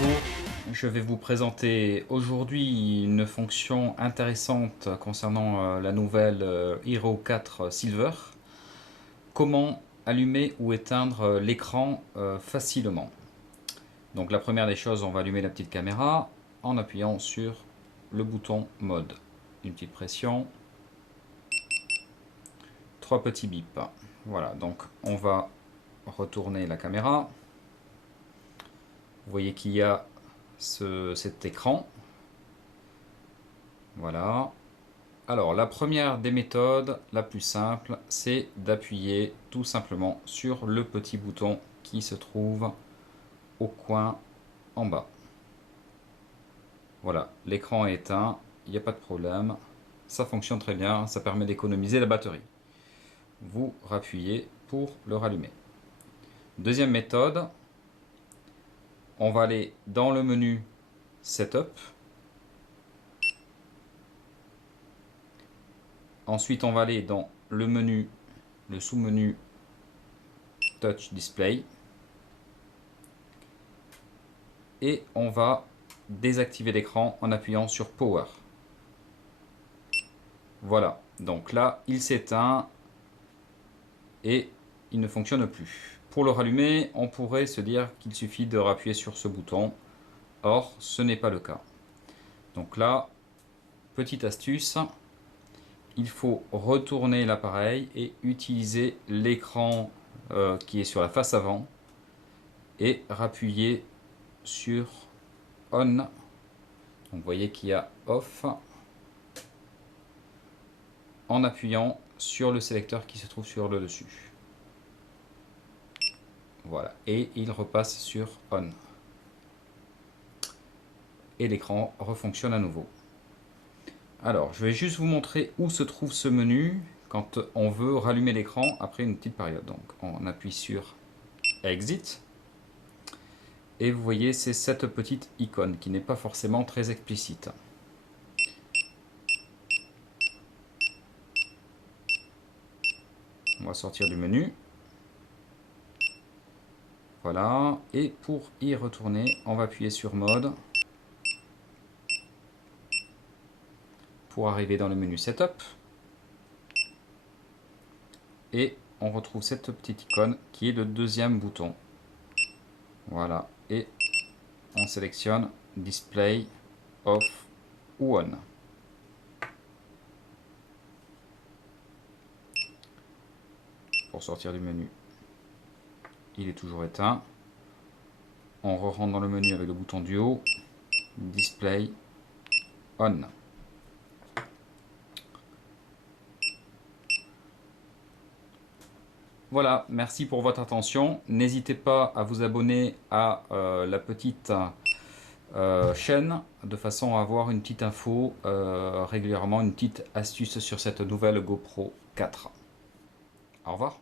Bonjour, je vais vous présenter aujourd'hui une fonction intéressante concernant la nouvelle Hero 4 Silver. Comment allumer ou éteindre l'écran facilement. Donc la première des choses, on va allumer la petite caméra en appuyant sur le bouton mode. Une petite pression, 3 petits bips. Voilà, donc on va retourner la caméra. Vous voyez qu'il y a cet écran. Voilà. Alors la première des méthodes, la plus simple, c'est d'appuyer tout simplement sur le petit bouton qui se trouve au coin en bas. Voilà, l'écran est éteint, il n'y a pas de problème, ça fonctionne très bien, ça permet d'économiser la batterie. Vous rappuyez pour le rallumer. Deuxième méthode, on va aller dans le menu Setup. Ensuite, on va aller dans le menu, le sous-menu Touch Display. Et on va désactiver l'écran en appuyant sur Power. Voilà, donc là, il s'éteint et il ne fonctionne plus. Pour le rallumer, on pourrait se dire qu'il suffit de appuyer sur ce bouton. Or, ce n'est pas le cas. Donc là, petite astuce, il faut retourner l'appareil et utiliser l'écran qui est sur la face avant et rappuyer sur On. Donc vous voyez qu'il y a Off en appuyant sur le sélecteur qui se trouve sur le dessus. Voilà, et il repasse sur On. Et l'écran refonctionne à nouveau. Alors, je vais juste vous montrer où se trouve ce menu quand on veut rallumer l'écran après une petite période. Donc, on appuie sur Exit. Et vous voyez, c'est cette petite icône qui n'est pas forcément très explicite. On va sortir du menu. Voilà, et pour y retourner, on va appuyer sur Mode pour arriver dans le menu Setup. Et on retrouve cette petite icône qui est le deuxième bouton. Voilà, et on sélectionne Display, Off ou On. Pour sortir du menu, il est toujours éteint. On rentre dans le menu avec le bouton du haut, Display, On. Voilà, merci pour votre attention. N'hésitez pas à vous abonner à la petite chaîne de façon à avoir une petite info régulièrement, une petite astuce sur cette nouvelle GoPro 4. Au revoir.